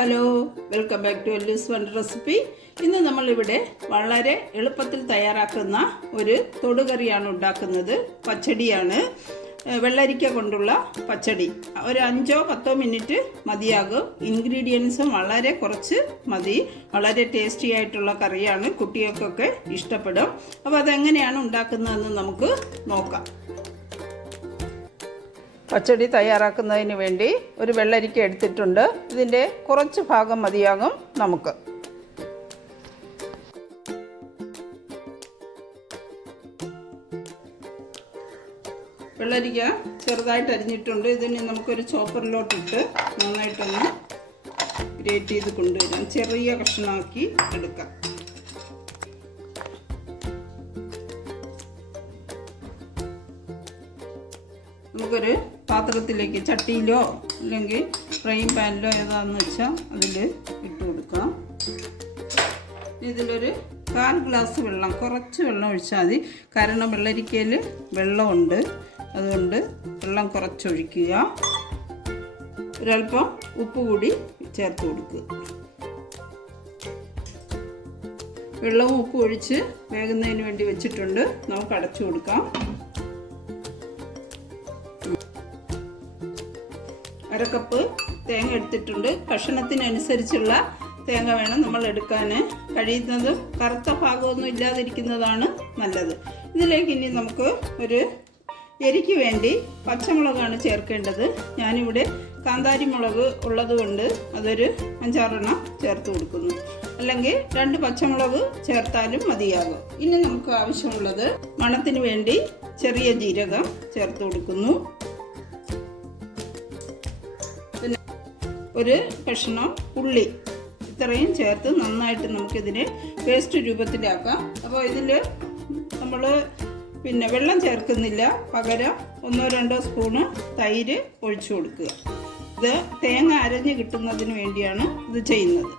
Hello welcome back to എല്ലൂസ് one recipe ഇന്ന് നമ്മളിവിടെ വളരെ എളുപ്പത്തിൽ തയ്യാറാക്കുന്ന ഒരു തൊടുകറിയാണ് ഉണ്ടാക്കുന്നത്. പച്ചടിയാണ്. വെള്ളരിക്ക കൊണ്ടുള്ള പച്ചടി. ഒരു അഞ്ചോ പത്തോ മിനിറ്റ് മതിയാകും. ഇൻഗ്രീഡിയൻസും വളരെ കുറച്ച് മതി. വളരെ ടേസ്റ്റി ആയിട്ടുള്ള കറിയാണ്. കുട്ടികൾക്കൊക്കെ ഇഷ്ടപ്പെടും. അപ്പോൾ അതെങ്ങനെയാണ് ഉണ്ടാക്കുന്നതെന്ന് നമുക്ക് നോക്കാം. പച്ചടി തയ്യാറാക്കുന്നതിന് വേണ്ടി ഒരു വെള്ളരിക്ക എടുത്തിട്ടുണ്ട്. ഇതിന്റെ കുറച്ച് ഭാഗം മതിയാകും നമുക്ക്. വെള്ളരിക്ക ചെറുതായിട്ട് അരിഞ്ഞിട്ടുണ്ട്. ഇതിന് നമുക്കൊരു ചോപ്പറിലോട്ടിട്ട് നന്നായിട്ടൊന്ന് ഗ്രേറ്റ് ചെയ്ത് കൊണ്ടുവരാം. ചെറിയ കഷ്ണമാക്കി എടുക്കാം. നമുക്കൊരു പാത്രത്തിലേക്ക് ചട്ടിയിലോ അല്ലെങ്കിൽ ഫ്രൈ പാനിലോ ഏതാണെന്ന് വെച്ചാൽ അതിൽ ഇട്ട് കൊടുക്കാം ഇതിലൊരു കാൽ ഗ്ലാസ് വെള്ളം കുറച്ച് വെള്ളം ഒഴിച്ചാൽ മതി. കാരണം വെള്ളരിക്കയിൽ വെള്ളമുണ്ട്. അതുകൊണ്ട് വെള്ളം കുറച്ചൊഴിക്കുക. ഒരല്പം ഉപ്പ് കൂടി ചേർത്ത് കൊടുക്കുക. വെള്ളവും ഉപ്പും ഒഴിച്ച് വേകുന്നതിന് വേണ്ടി വെച്ചിട്ടുണ്ട്. നമുക്ക് അടച്ചു കൊടുക്കാം. അര കപ്പ് തേങ്ങ എടുത്തിട്ടുണ്ട്. കഷണത്തിനനുസരിച്ചുള്ള തേങ്ങ വേണം നമ്മൾ എടുക്കാൻ. കഴിയുന്നതും കറുത്ത ഭാഗമൊന്നും ഇല്ലാതിരിക്കുന്നതാണ് നല്ലത്. ഇതിലേക്ക് ഇനി നമുക്ക് ഒരു എരിക്ക് വേണ്ടി പച്ചമുളകാണ് ചേർക്കേണ്ടത്. ഞാനിവിടെ കാന്താരി മുളക് ഉള്ളത് കൊണ്ട് അതൊരു അഞ്ചാറെണ്ണം ചേർത്ത് കൊടുക്കുന്നു. അല്ലെങ്കിൽ രണ്ട് പച്ചമുളക് ചേർത്താലും മതിയാകും. ഇനി നമുക്ക് ആവശ്യമുള്ളത് മണത്തിന് വേണ്ടി ചെറിയ ജീരകം ചേർത്ത് കൊടുക്കുന്നു. ഒരു കഷ്ണം ഉള്ളി. ഇത്രയും ചേർത്ത് നന്നായിട്ട് നമുക്കിതിനെ പേസ്റ്റ് രൂപത്തിലാക്കാം. അപ്പോൾ ഇതിൽ നമ്മൾ പിന്നെ വെള്ളം ചേർക്കുന്നില്ല. പകരം ഒന്നോ രണ്ടോ സ്പൂണ് തൈര് ഒഴിച്ചു കൊടുക്കുക. ഇത് തേങ്ങ അരഞ്ഞ് കിട്ടുന്നതിന് വേണ്ടിയാണ് ഇത് ചെയ്യുന്നത്.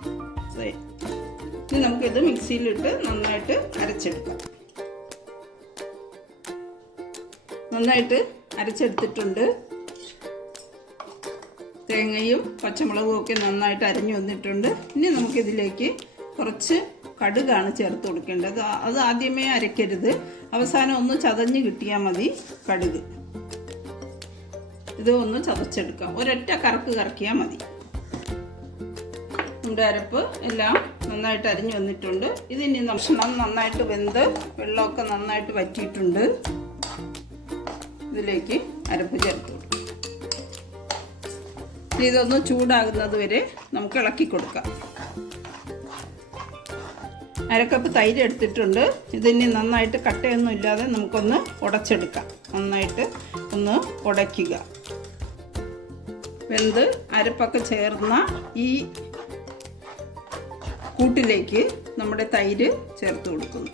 ഇനി നമുക്കിത് മിക്സിയിലിട്ട് നന്നായിട്ട് അരച്ചെടുക്കാം. നന്നായിട്ട് അരച്ചെടുത്തിട്ടുണ്ട്. തേങ്ങയും പച്ചമുളകും ഒക്കെ നന്നായിട്ട് അരിഞ്ഞു വന്നിട്ടുണ്ട്. ഇനി നമുക്കിതിലേക്ക് കുറച്ച് കടുകാണ് ചേർത്ത് കൊടുക്കേണ്ടത്. അത് ആദ്യമേ അരയ്ക്കരുത്. അവസാനം ഒന്ന് ചതഞ്ഞ് കിട്ടിയാൽ മതി കടുക്. ഇത് ഒന്ന് ചതച്ചെടുക്കാം. ഒരൊറ്റ കറക്ക് കറക്കിയാൽ മതി. നമ്മുടെ അരപ്പ് എല്ലാം നന്നായിട്ട് അരിഞ്ഞു വന്നിട്ടുണ്ട്. ഇതിനി ഭക്ഷണം നന്നായിട്ട് വെന്ത് വെള്ളമൊക്കെ നന്നായിട്ട് വറ്റിയിട്ടുണ്ട്. ഇതിലേക്ക് അരപ്പ് ചേർത്ത് ഇതൊന്ന് ചൂടാകുന്നത് വരെ നമുക്ക് ഇളക്കി കൊടുക്കാം. അരക്കപ്പ് തൈര് എടുത്തിട്ടുണ്ട്. ഇതിനി നന്നായിട്ട് കട്ടയൊന്നും ഇല്ലാതെ നമുക്കൊന്ന് ഉടച്ചെടുക്കാം. നന്നായിട്ട് ഒന്ന് ഉടയ്ക്കുക. വെന്ത് അരപ്പൊക്കെ ചേർന്ന ഈ കൂട്ടിലേക്ക് നമ്മുടെ തൈര് ചേർത്ത് കൊടുക്കുന്നു.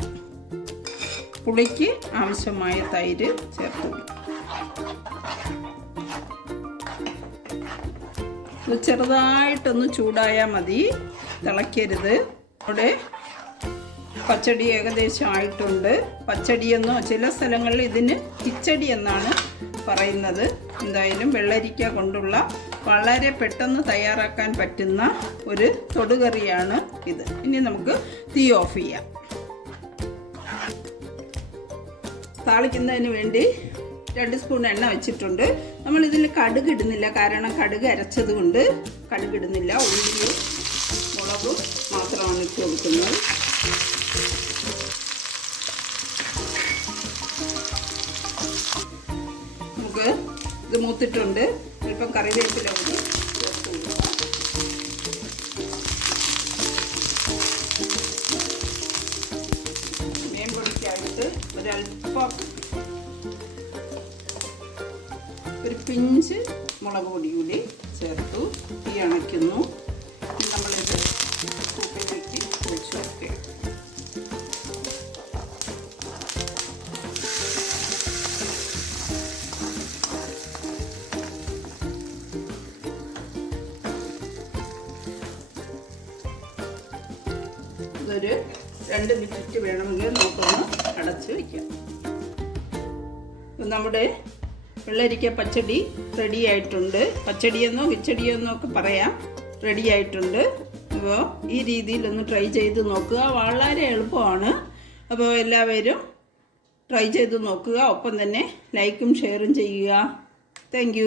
പുളിക്ക് ആവശ്യമായ തൈര് ചേർത്ത് കൊടുക്കും ഇത് ചെറുതായിട്ടൊന്ന് ചൂടായാൽ മതി. തിളയ്ക്കരുത് അവിടെ പച്ചടി ഏകദേശം ആയിട്ടുണ്ട്. പച്ചടിയെന്നോ ചില സ്ഥലങ്ങളിൽ ഇതിന് കിച്ചടി എന്നാണ് പറയുന്നത്. എന്തായാലും വെള്ളരിക്ക കൊണ്ടുള്ള വളരെ പെട്ടെന്ന് തയ്യാറാക്കാൻ പറ്റുന്ന ഒരു തൊടുകറിയാണ് ഇത്. ഇനി നമുക്ക് തീ ഓഫ് ചെയ്യാം. താളിക്കുന്നതിന് വേണ്ടി രണ്ട് സ്പൂൺ എണ്ണ വെച്ചിട്ടുണ്ട്. നമ്മൾ ഇതിൽ കടുക് ഇടുന്നില്ല കാരണം കടുക് അരച്ചത് കൊണ്ട് കടുക് ഇടുന്നില്ല. ഉള്ളിയും മുളകും മാത്രമാണ് ഇട്ട് കൊടുക്കുന്നത്. നമുക്ക് ഇത് മൂത്തിട്ടുണ്ട്. അല്പം കറിവേപ്പില മേമ്പൊടിക്കായിട്ട് ഒരല്പം ഒരു പിഞ്ച് മുളക് പൊടി കൂടി ചേർത്തു. തീ അണയ്ക്കുന്നു. നമ്മളിത് കൂപ്പിലേക്ക് ഒഴിച്ചു വെക്കുക ഇതൊരു രണ്ട് മിനിറ്റ് വേണമെങ്കിൽ നമുക്കൊന്ന് അടച്ച് വയ്ക്കാം നമ്മുടെ വെള്ളരിക്ക പച്ചടി റെഡി ആയിട്ടുണ്ട്. പച്ചടിയെന്നോ കിച്ചടിയെന്നോ ഒക്കെ പറയാം. റെഡി ആയിട്ടുണ്ട്. അപ്പോൾ ഈ രീതിയിലൊന്ന് ട്രൈ ചെയ്ത് നോക്കുക. വളരെ എളുപ്പമാണ്. അപ്പോൾ എല്ലാവരും ട്രൈ ചെയ്ത് നോക്കുക. ഒപ്പം തന്നെ ലൈക്കും ഷെയറും ചെയ്യുക. താങ്ക്